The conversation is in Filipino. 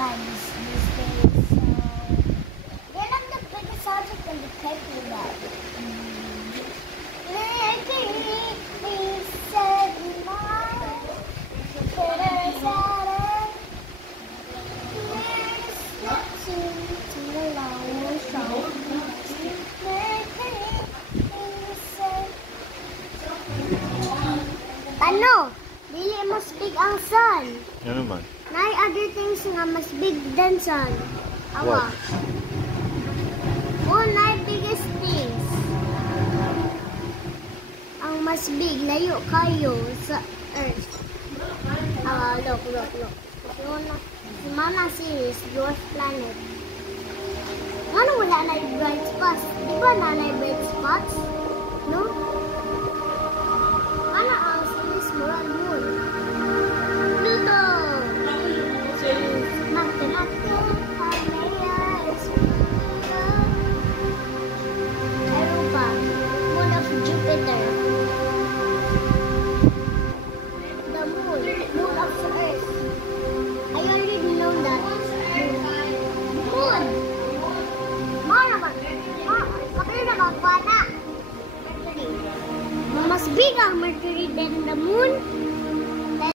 times these days. So, they're not the biggest object in the paper yet. Mercury said mine. Critters at it. There's nothing to the long strong. Mercury said. Ano? Dili mas big ang sun. Ano man? Nay other things nga mas big than sun. Awa. What? Oh, nay biggest things. Ang mas big layo kayo sa Earth. Look. Si Mama series, Dwarf Planet. Ano wala na yung bright spots? Di ba na yung bright spots? No? Ano ang series mo ang moon? Pluto! Mathematical, Palmeiras, Pluto. Europa, moon of Jupiter. The moon of Earth. I already know that. Moon! Mercury naman, wala. Mas big ang Mercury than the moon.